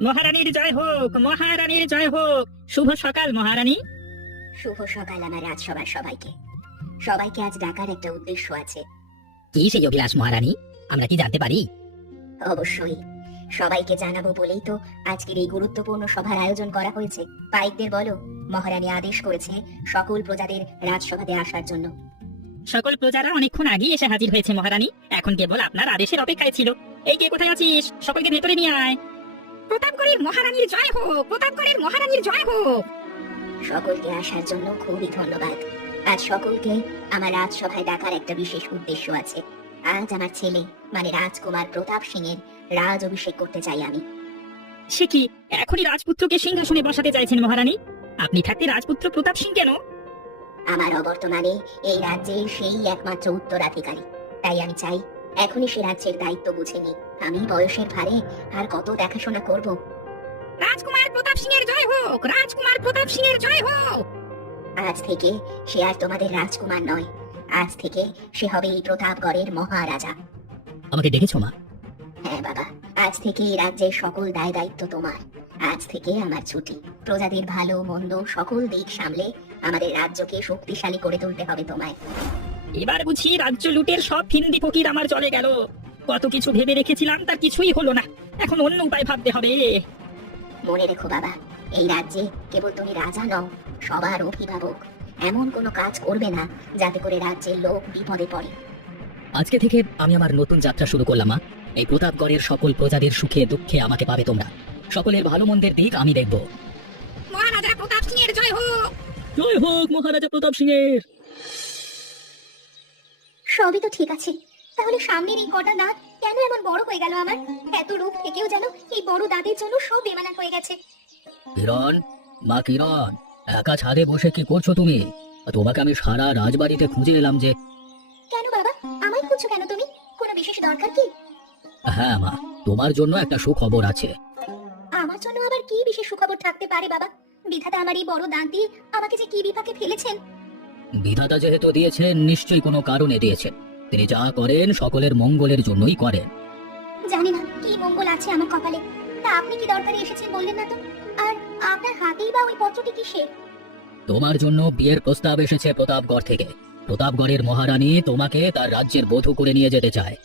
মহারানীর জয় হোক, মহারানীর জয় হোক। শুভ সকাল মহারানী। শুভ সকাল আমার রাজসভার সবাইকে। সবাইকে আজ ডাকার একটা উদ্দেশ্য আছে। কি সেই অভিলাষ মহারানী, আমরা কি জানতে পারি? অবশ্যই সবাইকে জানাবো বলেই তো আজকের এই গুরুত্বপূর্ণ সভার আয়োজন করা হয়েছে। পাইকদের বলো, মহারানী আদেশ করেছে সকল প্রজাদের রাজসভাতে আসার জন্য। সকল প্রজারা অনেকক্ষণ আগেই এসে হাজির হয়েছে মহারানী, এখন কেবল আপনার আদেশের অপেক্ষায় ছিল। এই কে কোথায় আছিস? সকলকে ভেতরে নিয়ে আয়। প্রতাপগড়ের মহারানীর জয় হোক, প্রতাপগড়ের মহারানীর জয় হোক। সকলকে আসার জন্য খুবই ধন্যবাদ। আজ সকলকে আমার রাজসভায় ডাকার একটা বিশেষ উদ্দেশ্য আছে। আজ আমার ছেলে মানে রাজকুমার প্রতাপ সিং এর রাজ অভিষেক করতে চাই আমি। সে কি এখনই রাজপুত্রকে সিংহাসনে বসাতে চাইছেন মহারানী? আপনি থাকতে রাজপুত্র প্রতাপ সিং কেন? আমার অবর্তমানে এই রাজ্যের সেই একমাত্র উত্তরাধিকারী, তাই আমি চাই এখনই সে রাজ্যের দায়িত্ব বুঝে নি। আমি বয়সের ভারে আর কত দেখাশোনা করব। রাজকুমার প্রতাপ সিং এর জয় হোক, রাজকুমার প্রতাপ সিং এর জয় হোক। আজ থেকে সে আর তোমাদের রাজকুমার নয়, আজ থেকে সে হবে এই প্রতাপগড়ের মহারাজা। আমাকে ডেকেছো মা? হ্যাঁ বাবা, আজ থেকে এই রাজ্যের সকল দায় দায়িত্ব তোমার। আজ থেকে আমার ছুটি। প্রজাদের ভালো মন্দ সকল দিক সামলে আমাদের রাজ্যকে শক্তিশালী করে তুলতে হবে তোমায়। এবার বুঝি রাজ্য লুটের সব ফিন্দি ফকির আমার চলে গেল। কত কিছু ভেবে রেখেছিলাম, তার কিছুই হলো না। এখন অন্য উপায় ভাবতে হবে। মনে রেখো বাবা, এই রাজ্যে কেবল তুমি রাজা নও, সবার অভিভাবক। এমন কোনো কাজ করবে না যাতে করে রাজ্যের লোক বিপদে পড়ে। আজকে থেকে আমি আমার নতুন যাত্রা শুরু করলাম মা। এই প্রতাপগড়ের সকল প্রজাদের সুখে দুঃখে আমাকে পাবে তোমরা। সকলের ভালো মন্দের দিক আমি দেখব। মহারাজা প্রতাপ সিং এর জয় হোক। জয় হোক মহারাজা প্রতাপ সিং এর। সবই তো ঠিক আছে, তাহলে সামনের এই কটা দাঁত কেন এমন বড় হয়ে গেল আমার? এত রূপ থেকেও যেন এই বড় দাঁতের জন্য সব বেমানান হয়ে গেছে। কিরণ, মা কিরণ, একা ছাদে বসে কি করছো তুমি? তোমাকে আমি সারা রাজবাড়িতে খুঁজে এলাম যে। কেন বাবা, আমায় খুঁজছো কেন তুমি? কোনো বিশেষ দরকার কি? হ্যাঁ মা, তোমার জন্য একটা সুখবর আছে। আমার জন্য আবার কি বিশেষ সুখবর থাকতে পারে বাবা? বিধাতা আমার এই বড় দাঁত দিয়ে আমাকে যে কি বিপাকে ফেলেছেন। বিধাতা যেহেতু দিয়েছেন, নিশ্চয়ই কোনো কারণে দিয়েছেন। তিনি যা করেন সকলের মঙ্গলের জন্যই করেন। জানি না কি মঙ্গল আছে আমার কপালে। তা আপনি কি দরকারে এসেছেন বললেন না তো? আর আপনার হাতেই বা ওই পত্রটি কিসের? তোমার জন্য বিয়ের প্রস্তাব এসেছে প্রতাপগড় থেকে। প্রতাপগড়ের মহারানী তোমাকে তার রাজ্যের বধূ করে নিয়ে যেতে চায়।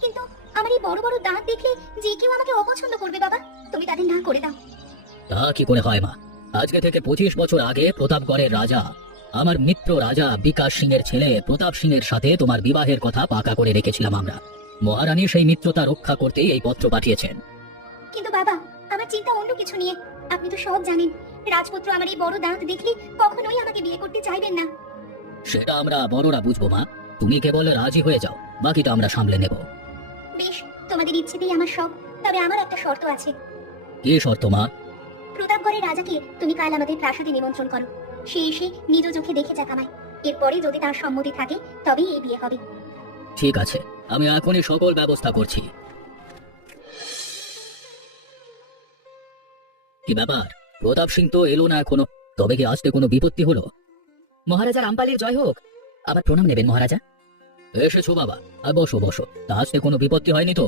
কিন্তু আমার এই বড় বড় দাঁত দেখলে যে কেউ আমাকে অপছন্দ করবে বাবা। তুমি তাদের না করে দাও। তা কি করে হয় মা? আজকে থেকে 25 বছর আগে প্রতাপগড়ের রাজা, আমার মিত্র রাজা বিকাশ সিং এর ছেলে প্রতাপ সিং এর সাথে তোমার বিবাহের কথা পাকা করে রেখেছিলাম আমরা। মহারানী সেই মিত্রতা রক্ষা করতেই এই পত্র পাঠিয়েছেন। কিন্তু বাবা, আমার চিন্তা অন্য কিছু নিয়ে। আপনি তো সব জানেন, রাজপুত্র আমার এই বড় দাঁত দেখলে কখনোই আমাকে বিয়ে করতে চাইবেন না। সেটা আমরা বড়রা বুঝবো মা, তুমি কেবল রাজি হয়ে যাও, বাকিটা আমরা সামলে নেব। বেশ, তোমাদের ইচ্ছেতেই আমার সব। তবে আমার একটা শর্ত আছে। কি শর্ত মা? প্রতাপগড়ের রাজাকে তুমি কাল আমাদের প্রাসাদে নিমন্ত্রণ করো। সে এসে নিজ চোখে দেখে যাক আমায়। এরপরে যদি তার সম্মতি থাকে তবেই এই বিয়ে হবে। ঠিক আছে, আমি এখনই সকল ব্যবস্থা করছি। কি ব্যাপার, প্রতাপ সিং তো এলো না এখনো? তবে কি আসতে কোনো বিপত্তি হলো? মহারাজা রামপালের জয় হোক। আবার প্রণাম নেবেন মহারাজা। এসেছো বাবা, আর বসো বসো। তা আসতে কোনো বিপত্তি হয়নি তো?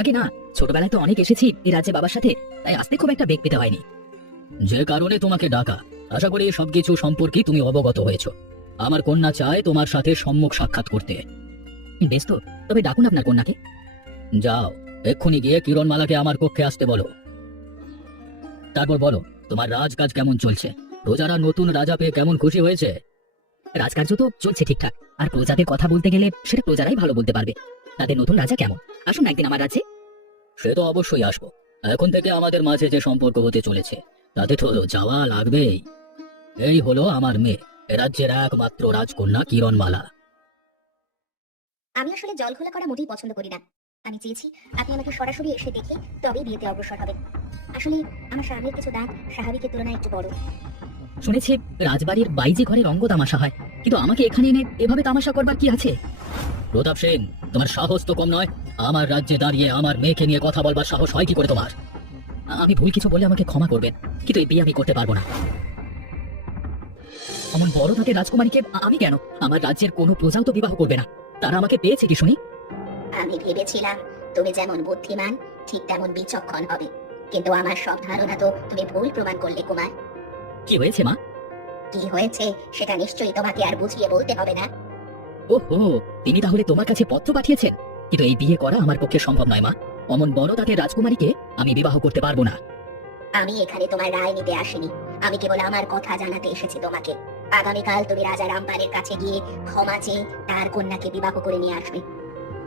আগে না, ছোটবেলায় তো অনেক এসেছি এই রাজ্যে বাবার সাথে, তাই আসতে খুব একটা বেগ পেতে হয়নি। যে কারণে তোমাকে ডাকা, আশা করি সবকিছু সম্পর্কে তুমি অবগত হয়েছো। আমার কন্যা চায় তোমার সাথে সম্মুখ সাক্ষাৎ করতে। বেশ তো, তবে ডাকুন আপনার কন্যাকে। যাও, এক্ষুনি গিয়ে কিরণমালাকে আমার কক্ষে আসতে বলো। তারপর বলো, তোমার রাজকাজ কেমন চলছে? প্রজারা নতুন রাজা পেয়ে কেমন খুশি হয়েছে? রাজকার্য তো চলছে ঠিকঠাক, আর প্রজাদের কথা বলতে গেলে সেটা প্রজারাই ভালো বলতে পারবে। তাদের নতুন রাজা কেমন, আসুন একদিন আমার রাজ্যে। সে তো অবশ্যই আসবো। এখন থেকে আমাদের মাঝে যে সম্পর্ক হতে চলেছে তাতে তো যাওয়া লাগবেই। এই হলো আমার মেয়ে, এ রাজ্যের একমাত্র রাজকন্যা কিরণমালা। আমি আসলে জল ঘোলা করা মোটেই পছন্দ করি না। আমি চেয়েছি আপনি আমাকে সরাসরি এসে দেখে তবেই বিয়েতে অগ্রসর হবেন। আসলে আমার সামনের কিছু দাঁত স্বাভাবিকের তুলনায় একটু বড়। শুনেছি রাজবাড়ির বাইজি ঘরে রঙ্গ তামাশা হয়, কিন্তু আমাকে এখানে এনে এভাবে তামাশা করবার কি আছে? প্রতাপ সেন, তোমার সাহস তো কম নয়। আমার রাজ্যে দাঁড়িয়ে আমার মেয়েকে নিয়ে কথা বলবার সাহস হয় কি করে তোমার? আমি ভুল কিছু বলে আমাকে ক্ষমা করবেন, কিন্তু এই বিয়ে আমি করতে পারবো না। এমন বড় দাঁতের রাজকুমারীকে আমি কেন? আমার রাজ্যের কোনো প্রজাও তো বিবাহ করবে না। তারা আমাকে পেয়েছে কি শুনি? আমি ভেবেছিলাম তুমি যেমন বুদ্ধিমান ঠিক তেমন বিচক্ষণ হবে। কিন্তু আমার সব ধারণা তো তুমি ভুল প্রমাণ করলে কুমার। কি হয়েছে মা? কি হয়েছে সেটা নিশ্চয়ই তোমাকে আর বুঝিয়ে বলতে হবে না। ওহো, তিনি তাহলে তোমার কাছে পত্র পাঠিয়েছেন। কিন্তু এই বিয়ে করা আমার পক্ষে সম্ভব নয় মা। অমন বড় দাঁতের রাজকুমারীকে আমি বিবাহ করতে পারবো না। আমি এখানে তোমার রায় নিতে আসিনি, আমি কেবল আমার কথা জানাতে এসেছি তোমাকে। আগামীকাল তুমি রাজা রামপালের কাছে গিয়ে ক্ষমা চেয়ে তার কন্যাকে বিবাহ করে নিয়ে আসবে।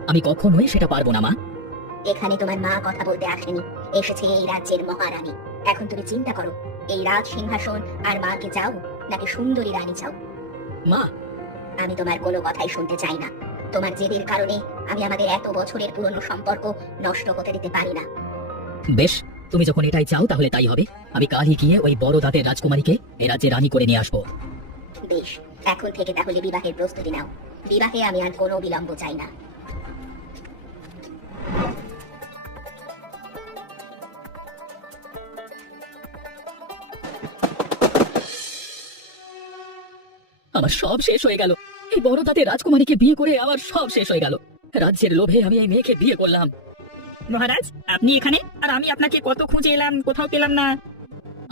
আমি কখনোই সেটা পারবো না মা। এখানে তোমার মা কথা বলতে আসেনি, এসেছে এই রাজ্যের মহারানী। এখন তুমি চিন্তা করো, এই রাজ সিংহাসন আর মাকে চাও নাকি সুন্দরী রানী চাও? মা, আমি তোমার কোনো কথাই শুনতে চাই না। তোমার জেদের কারণে আমি আমাদের এত বছরের পুরনো সম্পর্ক নষ্ট হতে দিতে পারি না। বেশ, তুমি যখন এটাই চাও তাহলে তাই হবে। আমি কালই গিয়ে ওই বড় দাঁতের রাজকুমারীকে এই রাজ্যে রানী করে নিয়ে আসবো। বেশ, এখন থেকে তাহলে বিবাহের প্রস্তুতি নাও। বিবাহে আমি আর কোনো বিলম্ব চাই না। আমার সব শেষ হয়ে গেল। এই বড় দাঁতের রাজকুমারীকে বিয়ে করে আমার সব শেষ হয়ে গেল। রাজ্যের লোভে আমি এই মেয়েকে বিয়ে করলাম। মহারাজ, আপনি এখানে আর আমি আপনাকে কত খুঁজে এলাম, কোথাও পেলাম না।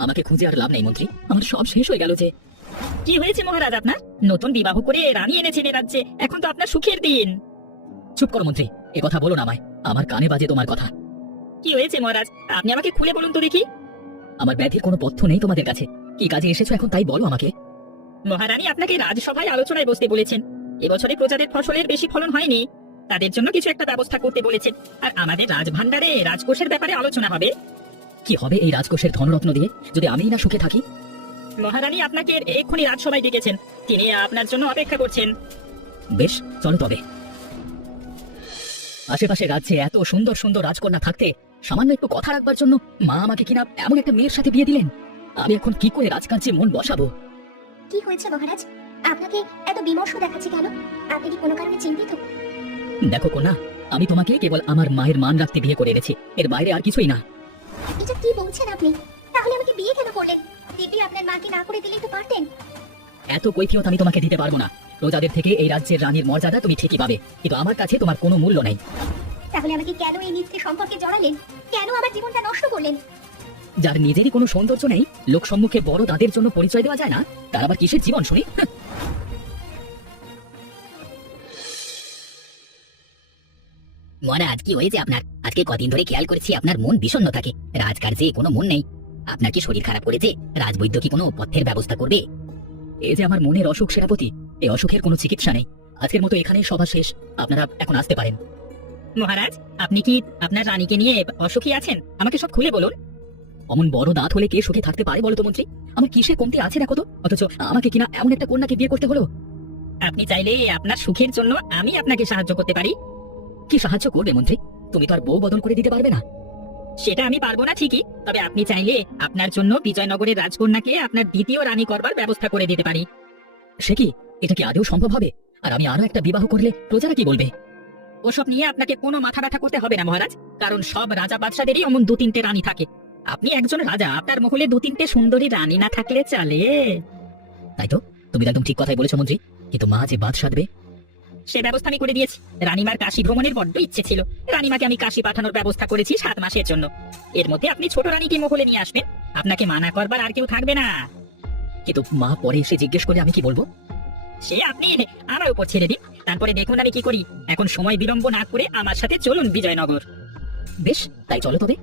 আমাকে খুঁজে আর লাভ নেই মন্ত্রী, আমার সব শেষ হয়ে গেল যে। কি হয়েছে মহারাজ আপনার? নতুন বিবাহ করে রানী এনেছেন এ রাজ্যে, এখন তো আপনার সুখের দিন। চুপ করো মন্ত্রী, এ কথা বলো না আমায়। আমার কানে বাজে তোমার কথা। কি হয়েছে মহারাজ, আপনি আমাকে খুলে বলুন তো দেখি। আমার ব্যাধির কোনো পথ্য নেই তোমাদের কাছে। কি কাজে এসেছো এখন তাই বলো আমাকে। মহারানী আপনাকে রাজসভায় আলোচনায় বসতে বলেছেন। এবছরে প্রজাদের ফসলের বেশি ফলন হয়নি, তাদের জন্য কিছু একটা ব্যবস্থা করতে বলেছেন। আর আমাদের রাজভান্ডারে রাজকোষের ব্যাপারে আলোচনা হবে। কি হবে এই রাজকোষের ধনরত্ন দিয়ে যদি আমিই না সুখে থাকি? মহারানী আপনাকে এক্ষুনি রাজসভায় ডেকেছেন, তিনি আপনার জন্য অপেক্ষা করছেন। বেশ, চলো তবে। আশেপাশে রাজ্যে এত সুন্দর সুন্দর রাজকন্যা থাকতে সামান্য একটু কথা রাখবার জন্য মা আমাকে কিনা এমন একটা মেয়ের সাথে বিয়ে দিলেন। আমি এখন কি করে রাজকার্যে মন বসাবো? কি হয়েছে মহারাজ, আপনাকে এত বিমর্ষ দেখাচ্ছে কেন? আপনি কি কোনো কারণে চিন্তিত? দেখো কন্যা, আমি তোমাকে কেবল আমার মায়ের মান রাখতে বিয়ে করে এনেছি, এর বাইরে আর কিছুই না। এটা কি বলছেন আপনি? তাহলে আমাকে বিয়ে কেন করলেন? দিদি আপনার মাকে না করে দিলেই তো পারতেন। এত কৈফিয়ত আমি তোমাকে দিতে পারবো না। প্রজাদের থেকে এই রাজ্যের রানীর মর্যাদা তুমি ঠিকই পাবে, কিন্তু আমার কাছে তোমার কোনো মূল্য নেই। তাহলে আমাকে কেন এই মিথ্যে সম্পর্কে জড়ালেন? কেন আমার জীবনটা নষ্ট করলেন? যার নিজেরই কোনো সৌন্দর্য নেই, লোক সম্মুখে বড় দাঁতের জন্য পরিচয় দেওয়া যায় না, তার আবার কিসের জীবন শুনি? মহারাজ, কি হয়েছে আপনার? আজকে কদিন ধরে খেয়াল করেছি আপনার মন বিষণ্ণ থাকে, রাজকার্যে কোনো মন নেই। আপনার কি শরীর খারাপ করেছে? রাজবৈদ্য কি কোনো পথ্যের ব্যবস্থা করবে? এই যে আমার মনের অসুখ সেনাপতি, এই অসুখের কোনো চিকিৎসা নেই। আজকের মতো এখানেই সভা শেষ, আপনারা এখন আসতে পারেন। মহারাজ, আপনি কি আপনার রানীকে নিয়ে অসুখী আছেন? আমাকে সব খুলে বলুন। অমন বড় দাঁত হলে কে সুখে থাকতে পারে বলো তো মন্ত্রী? আমার কিসে কমতি আছে দেখো তো, অথচ আমাকে কিনা এমন একটা কন্যাকে বিয়ে করতে হলো। আপনি চাইলে আপনার সুখের জন্য আমি আপনাকে সাহায্য করতে পারি। কি সাহায্য করবে মন্ত্রী? তুমি তো আর বউ বদল করে দিতে পারবে না। সেটা আমি পারবো না ঠিকই, তবে আপনি চাইলে আপনার জন্য বিজয়নগরের রাজকন্যাকে আপনার দ্বিতীয় রানী করবার ব্যবস্থা করে দিতে পারি। সে কি? এটা কি আদৌ সম্ভব হবে? আর আমি আরো একটা বিবাহ করলে প্রজারা কি বলবে? ওসব নিয়ে আপনাকে কোনো মাথা ব্যথা করতে হবে না মহারাজ, কারণ সব রাজা বাদশাদেরই অমন দু তিনটে রানী থাকে। আপনি একজন রাজা, আপনার মহলে দু তিনটে সুন্দরী রানী না থাকলে চলে? তাই তো, তুমি একদম ঠিক কথাই বলেছো মন্ত্রী, কিন্তু মা যে বাদ সাধবে। সে ব্যবস্থা আমি করে দিয়েছি। রানীমার কাশী ভ্রমণের বড্ড ইচ্ছে ছিল, রানীমাকে আমি কাশী পাঠানোর ব্যবস্থা করেছি 7 মাসের জন্য। এর মধ্যে আপনি ছোট রানীকে মহলে নিয়ে আসবেন, আপনাকে মানা করবার আর কেউ থাকবে না। কিন্তু মা পরে এসে জিজ্ঞেস করে আমি কি বলবো? সে আপনি আমার উপর ছেড়ে দিন, তারপরে দেখুন আমি কি করি। এখন সময় বিলম্ব না করে আমার সাথে চলুন বিজয়নগর। বেশ, তাই চলো তবে।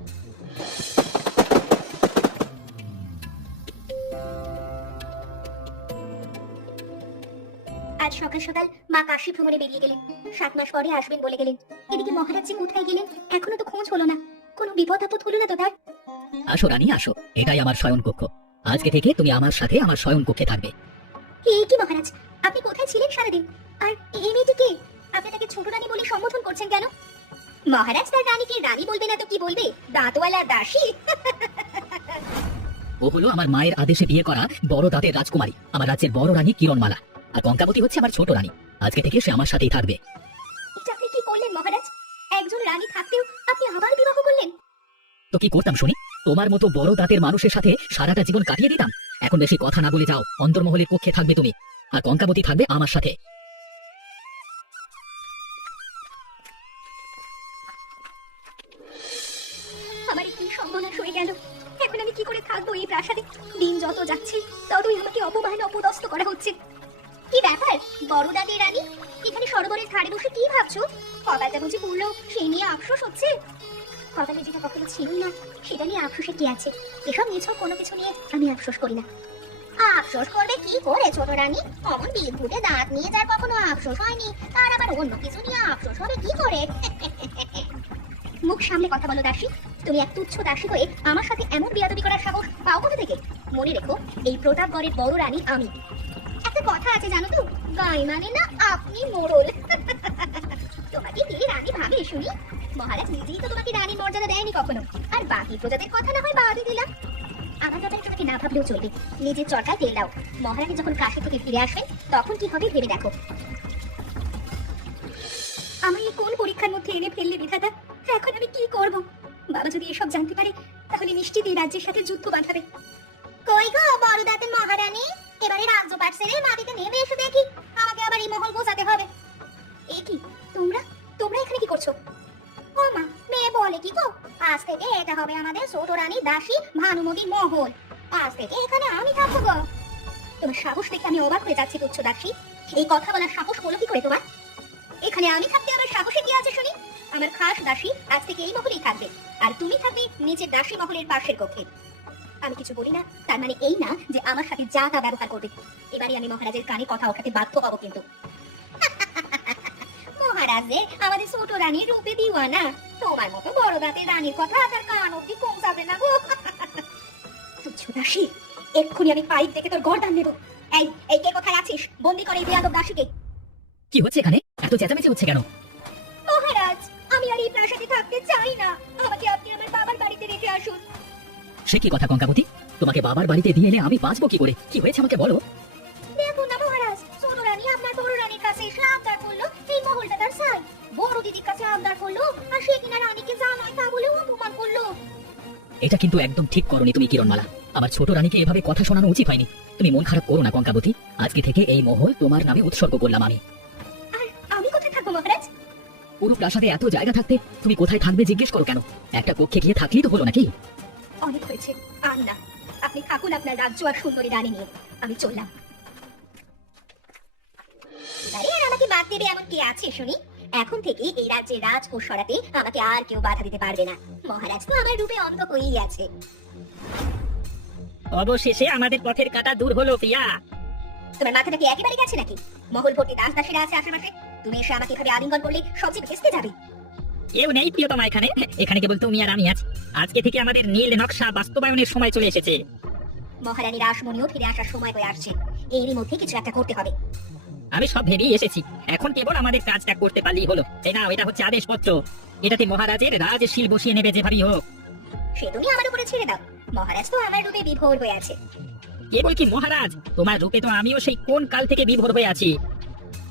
আজ সকাল সকাল মা কাশী ভ্রমণে বেরিয়ে গেলেন, 7 মাস পরে আসবেন বলে গেলেন। এদিকে মহারাজ যে কোথায় গেলেন এখনো তো খোঁজ হলো না। কোনো বিপদ আপদ হলো না তো তার? আসো রানী আসো, এটাই আমার শয়ন কক্ষ। আজকে থেকে তুমি আমার সাথে আমার শয়ন কক্ষে থাকবে। এই কি মহারাজ, আপনি কোথায় ছিলেন সারাদিন? আর এই মেয়েটি কে? আপনি তাকে ছোট রানী বলে সম্বোধন করছেন কেন? মহারাজ তার রানীকে রানী বলবে না তো কি বলবে? দাঁতওয়ালা দাসী? ও হলো আমার মায়ের আদেশে বিয়ে করা বড় দাঁতের রাজকুমারী, আমার রাজ্যের বড় রানী কিরণমালা। আর কঙ্কাবতী হচ্ছে আমার ছোট রানী। আজকে থেকে সে আমার সাথেই থাকবে। এটা আপনি কি করলেন মহারাজ? একজন রানী থাকতেও আপনি আবার বিবাহ করলেন? তো কি করতাম শুনি? তোমার মতো বড় দাঁতের মানুষের সাথে সারাটা জীবন কাটিয়ে দিতাম। এখন বেশি কথা না বলে যাও, অন্তর্মহলের কক্ষে থাকবে তুমি, আর কঙ্কাবতী থাকবে আমার সাথে। আমার কি সর্বনাশ হয়ে গেল। এখন আমি কি করে থাকবো এই প্রাসাদে? দিন যত যাচ্ছে ততই আমাকে অপমান অপদস্থ করা হচ্ছে। কি ব্যাপার বড় দাদি রানী, এখানে সরোবরের ধারে বসে কি ভাবছো? কপালটা বুঝি পুড়লো সেই নিয়ে আফসোস হচ্ছে? কপালে যেটা কখনো ছিলই না সেটা নিয়ে আফসোসে কি আছে? এসব নিছক কোনো কিছু নিয়ে আমি আফসোস করি না। আফসোস করবে কি করে ছোট রানী? অমন বিদ্যুতে দাঁত নিয়ে যার কখনো আফসোস হয়নি, তার আবার অন্য কিছু নিয়ে আফসোস হবে কি করে? মুখ সামলে কথা বলো দাসী। তুমি এক তুচ্ছ দাসী হয়ে আমার সাথে এমন বিয়াদবি করার সাহস পাও কোথা থেকে? মনে রেখো, এই প্রতাপগড়ের বড় রানী আমি। একটা কথা আছে জানো তো, গাই মানে না আপনি মোড়ল। তোমাকে কে রানী ভাবে শুনি? মহারাজ নিজেই তো তোমাকে রানীর মর্যাদা দেয়নি কখনো, আর বাকি প্রজাদের কথা না হয় বাদই দিলাম। আমার ব্যাপারে তোমাকে না ভাবলেও চলবে। নিজের চরকায় তেল দাও। মহারানী যখন কাশি থেকে ফিরে আসবেন তখন কি হবে ভেবে দেখো। আমি এই কোন পরীক্ষার মধ্যে এনে ফেললে বিধাতা? এখন আমি কি করব? বাবা যদি এসব জানতে পারে তাহলে নিশ্চিত এই রাজ্যের সাথে যুদ্ধ বাঁধাবে। কই গো বড় দাঁতের মহারানী, এবারে রাজ্যপাট ছেড়ে মাটিতে নেমে এসে দেখি আমাকে আবার এই মহল বোঝাতে হবে। এ কি তোমরা তোমরা এখানে কি করছো? ও মা, মেয়ে বলে কি গো, আজ থেকে এটা হবে আমাদের ছোট রানী দাসী ভানুমতির মহল। আজ থেকে এখানে আমি থাকবো গো। তোমার সাহস দেখে আমি অবাক হয়ে যাচ্ছি তুচ্ছ দাসী। এই কথা বলার সাহস হলো কি করে তোমার? এখানে আমি থাকতে আমার সাহসে কি আছে শুনি? আমার খাস দাসী আজ থেকে এই মহলেই থাকবে, আর তুমি থাকবে নিচের দাসী মহলের পাশের কক্ষে। আমি কিছু বলি না তার মানে এই না যে আমার সাথে যা তা ব্যবহার করবে। এবারে আমি মহারাজের কানে কথা ওঠাতে বাধ্য হব কিন্তু। মহারাজে আমাদের ছোট রানীর রূপে দিওয়ানা, তোমার মতো বড় দাঁতের রানীর কথা তার কান অব্দি পৌঁছাবে না গো। তুচ্ছ দাসী, এক্ষুনি আমি পাইপ দেখে তোর গর্দান নেব। এই এই কে কোথায় আছিস? বন্দি করে এই বেয়াদব দাসীকে। কি হচ্ছে এখানে? এত চেঁচামেচি হচ্ছে কেন? মহারাজ, আমি আর এই প্রাসাদে থাকতে চাই না। আমাকে আপনি আমার বাবার বাড়িতে রেখে আসুন। সে কি কথা কঙ্কাবতী? তোমাকে বাবার বাড়িতে দিয়ে এলে আমি বাঁচবো কি করে? কি হয়েছে আমাকে বলো। দেখুন না মহারাজ, ছোট রানী আপনার বড় রানীর কাছে এসে আবদার করলো এই মহলটা তার চাই। বড় দিদির কাছে আবদার করলো, আর সে কিনা রানীকে যা নয় তা বলে অপমান করলো। এটা কিন্তু একদম ঠিক করনি তুমি কিরণমালা। আমার ছোট রানীকে এভাবে কথা শোনানো উচিত হয়নি। তুমি মন খারাপ করো না কঙ্কাবতী, আজকে থেকে এই মহল তোমার নামে উৎসর্গ করলাম আমি। আর আমি কোথায় থাকবো মহারাজ? পুরো প্রাসাদে এত জায়গা থাকতে তুমি কোথায় থাকবে জিজ্ঞেস করো কেন? একটা কক্ষে গিয়ে থাকলেই তো হলো নাকি? অনেক হয়েছে, আর না। আপনি থাকুন আপনার রাজ্য আর সুন্দরী রানী নিয়ে, আমি চললাম। আরে আর আমাকে বাদ দেবে এমন কি আছে শুনি? এখন থেকে এই রাজ্যের রাজ ও সরাতে আমাকে আর কেউ বাধা দিতে পারবে না। মহারাজ তো আমার রূপে অন্ধ হয়েই আছে। অবশেষে আমাদের পথের কাঁটা দূর হলো প্রিয়া। তোমার মাথাটা কি একেবারে গেছে নাকি? মহল ভর্তি দাস দাসীরা আছে আশেপাশে, তুমি এসে আমাকে এভাবে আলিঙ্গন করলে সবচেয়ে ভেস্তে যাবে। কেউ নেই প্রিয়তমা এখানে, এখানে কেবল তুমি আর আমি আছি। আজকে থেকে আমাদের নীল নকশা বাস্তবায়নের সময় চলে এসেছে। মহারানী রাসমণিও ফিরে আসার সময় হয়ে আসছে, এরই মধ্যে কিছু একটা করতে হবে। আমি সব ভেবেই এসেছি, এখন কেবল আমাদের কাজটা করতে পারলেই হলো। এই না, এটা হচ্ছে আদেশপত্র। এটাতে মহারাজের রাজশীল বসিয়ে নেবে যেভাবেই হোক। সে তুমি আমার উপরে ছেড়ে দাও। মহারাজ তো আমার রূপে বিভোর হয়ে আছে। কেবল কি মহারাজ, তোমার রূপে তো আমিও সেই কোন কাল থেকে বিভোর হয়ে আছি।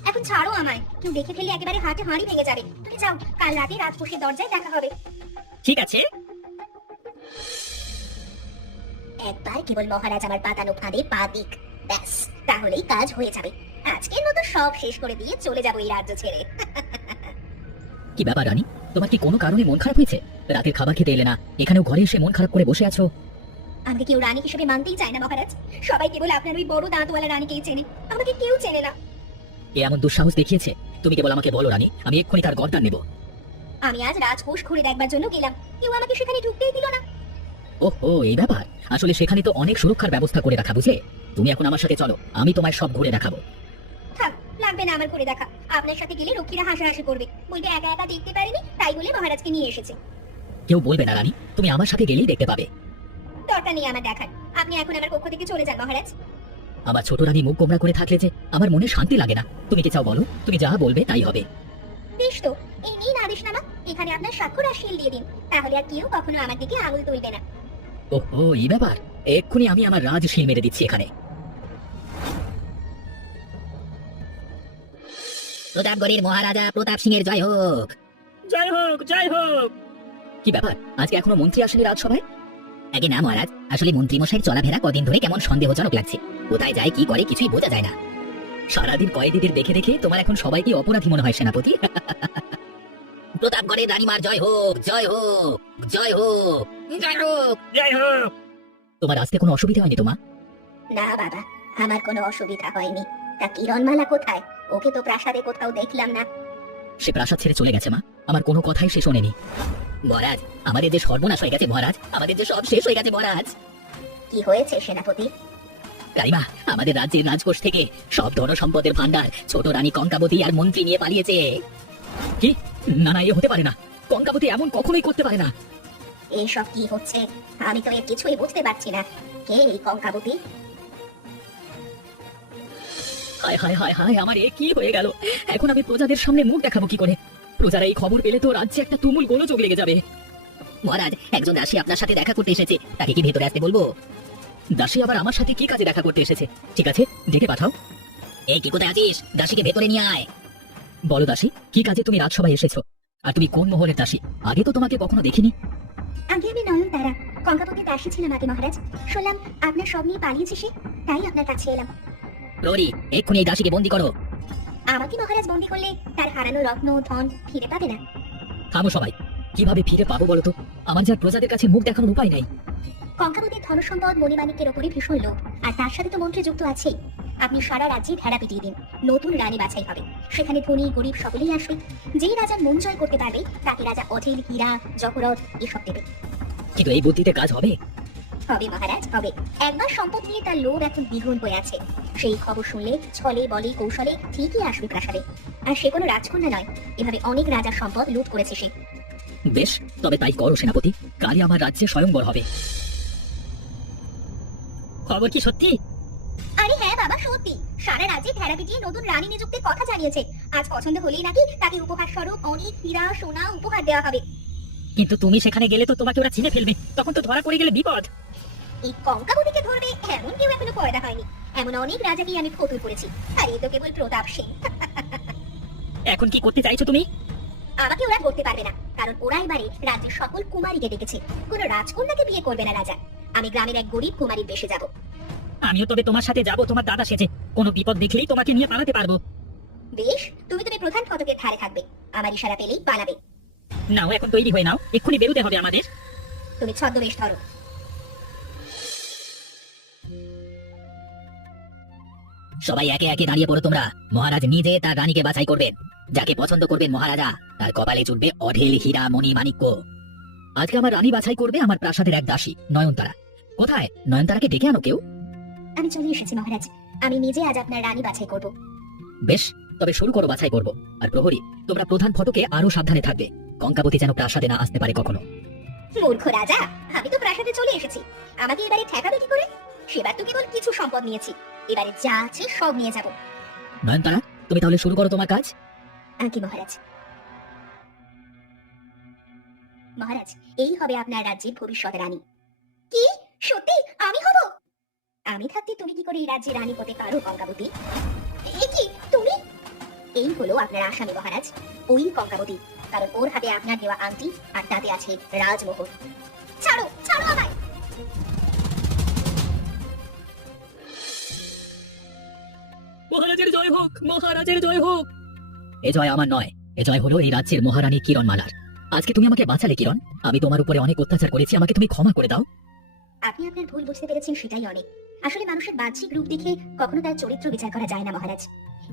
এখন ছাড়ো আমায়, কেউ দেখে ফেললে একেবারে হাটে হাঁড়ি ভেঙে যাবে। তুমি যাও, কাল রাতে রাজকোষের দরজায় দেখা হবে। ঠিক আছে। একবার কেবল মহারাজ আমার পাতানো ফাঁদে পা দিক, ব্যাস তাহলেই কাজ হয়ে যাবে। আজকের মতো সব শেষ করে দিয়ে চলে যাবো এই রাজ্য ছেড়ে। কি ব্যাপার রানী, তোমার কি কোনো কারণে মন খারাপ হয়েছে? রাতের খাবার খেতে এলে না, এখানেও ঘরে এসে মন খারাপ করে বসে আছো। আমাকে কেউ রানী হিসেবে মানতেই চায় না মহারাজ। সবাই কেবল আপনার ওই বড় দাঁতওয়ালা রানীকেই চেনে, আমাকে কেউ চেনে না। এ এমন দুঃসাহস দেখিয়েছে? তুমি কেবল আমাকে বলো রানী, আমি এক্ষুনি তার গর্দান নেব। আমি আজ রাজকোষ ঘুরে দেখবার জন্য গেলাম, কেউ আমাকে সেখানে ঢুকতেই দিল না। ওহো, এই ব্যাপার। আসলে সেখানে তো অনেক সুরক্ষার ব্যবস্থা করে রাখা, বুঝলে? তুমি এখন আমার সাথে চলো, আমি তোমায় সব ঘুরে দেখাবো। থাক, লাগবে না আমার করে দেখা। আপনার সাথে গেলে রক্ষীরা হাসাহাসি করবে, বলবে একা একা দেখতে পারিনি তাই বলে মহারাজকে নিয়ে এসেছে। কেউ বলবে না রানী, তুমি আমার সাথে গেলেই দেখতে পাবে। দরকার নেই আমার দেখার, আপনি এখন আমার কক্ষ থেকে চলে যান মহারাজ। আমার ছোট রানী মুখ গোমরা করে থাকলে যে আমার মনে শান্তি লাগে না। তুমি কি চাও বলো? তুমি যা বলবে তাই হবে। বেশ তো, এই নিন আদেশনামা, এখানে আপনার স্বাক্ষর আর সিল দিয়ে দিন, তাহলে আর কেউ কখনো আমার দিকে আঙুল তুলবে না। ওহো, এই ব্যাপার। এক্ষুনি আমি আমার রাজশীল মেরে দিচ্ছি এখানে। প্রতাপগড়ের মহারাজা প্রতাপ সিং এর জয় হোক। জয় হোক, জয় হোক। কি ব্যাপার, আজকে এখনো মন্ত্রী আসেনি রাজসভায়? আগে না মহারাজ, আসলে মন্ত্রী মশাইয়ের চলাফেরা কদিন ধরে কেমন সন্দেহজনক লাগছে। কোথায় যায় কি করে কিছুই বোঝা যায় না। সারাদিন কয়েদিদের দেখে দেখে তোমার এখন সবাইকে অপরাধী মনে হয় সেনাপতি। প্রতাপগড়ের রানীমার জয় হোক, জয় হোক, জয় হোক, জয় হোক। জয় হোক। তোমার আসতে কোনো অসুবিধা হয়নি তোমা? না বাবা, আমার কোনো অসুবিধা হয়নি। তা কিরণমালা কোথায়? ওকে তো প্রাসাদে কোথাও দেখলাম না। সে প্রাসাদ ছেড়ে চলে গেছে মা, আমার কোনো কথাই সে শোনেনি। মহারাজ, আমাদের যে সর্বনাশ হয়ে গেছে মহারাজ, আমাদের যে সব শেষ হয়ে গেছে মহারাজ। কি হয়েছে সেনাপতি? রানীমা, আমাদের রাজ্যের রাজকোষ থেকে সব ধন সম্পদের ভান্ডার ছোট রানী কঙ্কাবতী আর মন্ত্রী নিয়ে পালিয়েছে। কি? না না, এ হতে পারে না। কঙ্কাবতী এমন কখনোই করতে পারে না। এইসব কি হচ্ছে? আমি তো এর কিছুই বুঝতে পারছি না। কে এই কঙ্কাবতী? হায় হায় হায় হায়, আমার এ কি হয়ে গেল? এখন আমি প্রজাদের সামনে মুখ দেখাবো কি করে? প্রজারা এই খবর পেলে তো রাজ্যে একটা তুমুল গোলযোগ লেগে যাবে। মহারাজ, একজন দাসী আপনার সাথে দেখা করতে এসেছে, তাকে কি ভেতরে আসতে বলবো? দাসী আবার আমার সাথে কি কাজে দেখা করতে এসেছে? ঠিক আছে, ডেকে পাঠাও। এই কি, কোথায় আছিস? দাসীকে ভেতরে নিয়ে আয়। বলো দাসী, কি কাজে তুমি রাজসভায় এসেছো? আর তুমি কোন মহলের দাসী? আগে তো তোমাকে কখনো দেখিনি। আগে আমি নয়নতারা, কঙ্কাবতীর দাসী ছিলাম আগে মহারাজ। শুনলাম আপনার সব নিয়ে পালিয়েছে সে, তাই আপনার কাছে এলাম। প্রহরী, এক্ষুনি এই দাসীকে বন্দী করো। আমাকে মহারাজ বন্দী করলে তার হারানো রত্ন ধন ফিরে পাবে না? থামো সবাই, কিভাবে ফিরে পাবো বলো তো? আমার যার প্রজাদের কাছে মুখ দেখানোর উপায় নেই। কঙ্কাবতীর ধনসম্পদ মণিমাণিক্যের ওপরে ভীষণ লোভ, আর তার সাথে তো মন্ত্রী যুক্ত আছেই। আপনি সারা রাজ্যে ভেড়া পিটিয়ে দিন, নতুন রানী বাছাই হবে। সেখানে ধনী গরিব সকলেই আসবে। যেই রাজার মন জয় করতে পারবে তাকে রাজা অঢেল হীরা জহরত এসব দেবে। কিন্তু এই বুদ্ধিতে কাজ হবে? হবে মহারাজ, হবে। একবার সম্পদ নিয়ে তার লোভ এখন দ্বিগুণ হয়ে আছে। সেই খবর শুনলে ছলে বলে কৌশলে ঠিকই আসবে প্রাসাদে। আর সে কোনো রাজকন্যা নয়, এভাবে অনেক রাজার সম্পদ লুট করেছে সে। বেশ, তবে তাই করো সেনাপতি। কালই আমার রাজ্যে স্বয়ংবর হবে। খবর কি সত্যি? আরে হ্যাঁ বাবা, সত্যি। সারা রাজ্যে ভেড়া পিটিয়ে নতুন রানী নিযুক্তির কথা জানিয়েছে। আজ পছন্দ হলেই নাকি তাকে উপহার স্বরূপ অনেক হীরা সোনা উপহার দেওয়া হবে। কিন্তু তুমি সেখানে গেলে তো তোমাকে ওরা চিনে ফেলবে, তখন তো ধরা পড়ে গেলে বিপদ। এই কঙ্কাবতীকে ধরবে এমন কেউ এখনো পয়দা হয়নি। এমন অনেক রাজাকেই আমি ফতুর করেছি, আর এই তো কেবল প্রতাপ সিং। এখন কি করতে চাইছো তুমি? আমাকে ওরা ধরতে পারবে না, কারণ ওরা এবারে রাজ্যের সকল কুমারীকে ডেকেছে। কোনো রাজকন্যাকে বিয়ে করবে না রাজা। আমি গ্রামের এক গরিব কুমারীর বেশে যাব। আমিও তবে তোমার সাথে যাব, তোমার দাদা সেজে। কোনো বিপদ দেখলেই তোমাকে নিয়ে পালাতে পারবো। বেশ, তুমি প্রধান ফটকের ধারে থাকবে। আমার ইশারা পেলেই পালাবে। নাও, এখন তৈরি হয়ে নাও, এক্ষুনি বেরোতে হবে আমাদের। তুমি ছদ্মবেশ ধরো। সবাই একে একে দাঁড়িয়ে পড়ো তোমরা। মহারাজ নিজে তার রানীকে বাছাই করবেন। যাকে পছন্দ করবেন মহারাজা, তার কপালে চুটবে অঢেল হীরা মণি মাণিক্য। আজকে আমার রানী বাছাই করবে আমার প্রাসাদের এক দাসী নয়নতারা। কোথায়? নয়নতারাকে ডেকে আনো কেউ। আমি চলে এসেছি মহারাজ। আমি নিজে আজ আপনার রানী বাছাই করব। বেশ, তবে শুরু করো বাছাই করব। আর প্রহরী, তোমরা প্রধান ফটকে আরো সাবধানে থাকবে। কঙ্কাবতী যেন প্রাসাদে না আসতে পারে কখনো। মূর্খ রাজা, আমি তো প্রাসাদে চলে এসেছি। আমাকে এবারে ঠেকাবে কি করে? সেবার তো কেবল কিছু সম্পদ নিয়েছি, এবারে যা আছে সব নিয়ে যাব। নয়নতারা, তুমি তাহলে শুরু করো তোমার কাজ। আজ্ঞে মহারাজ। মহারাজ, এই হবে আপনার রাজ্যের ভবিষ্যৎ রানী। কি? সত্যি আমি হব? আমি থাকতে তুমি কি করে এই রাজ্যের রানী হতে পারো কঙ্কাবতী? এ কি তুমি? এই হলো আপনার আসামি মহারাজ, ওই কঙ্কাবতী। কারণ ওর হাতে আপনার দেওয়া আংটি, আর তাতে আছে রাজমোহর। ছাড়ো, ছাড়ো আমায়। মহারাজের জয় হোক, মহারাজের জয় হোক। এ জয় আমার নয়, এ জয় হলো এই রাজ্যের মহারানী কিরণমালার। আজকে তুমি আমাকে বাঁচালে কিরণ। আমি তোমার উপরে অনেক অত্যাচার করেছি, আমাকে তুমি ক্ষমা করে দাও। আপনি আপনার ভুল বুঝতে পেরেছেন, সেটাই অনেক। আসলে মানুষের বাহ্যিক রূপ দেখে কখনো তার চরিত্র বিচার করা যায় না মহারাজ।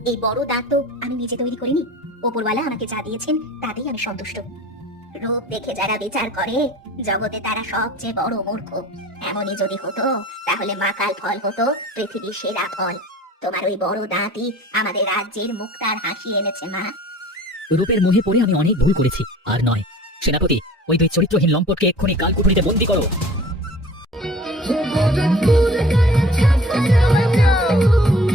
এই বড় দাঁত তো আমি নিজে তৈরি করিনি। ওপরওয়ালা আমাকে যা দিয়েছেন তাতেই আমি সন্তুষ্ট। রূপ দেখে যারা বিচার করে, জগতে তারা সবচেয়ে বড় মূর্খ। এমনই যদি হতো তাহলে মাকাল ফল হতো পৃথিবীর সেরা ফল। তোমার ওই বড় দাঁতই আমাদের রাজ্যের মুক্তার হাসি এনেছে মা। রূপের মোহে পড়ে আমি অনেক ভুল করেছি, আর নয়। সেনাপতি, ওই দুই চরিত্রহীন লম্পটকে এক্ষুনি কালকুঠুরিতে বন্দী করো। You're golden, cool, and I am tough, I know, I know.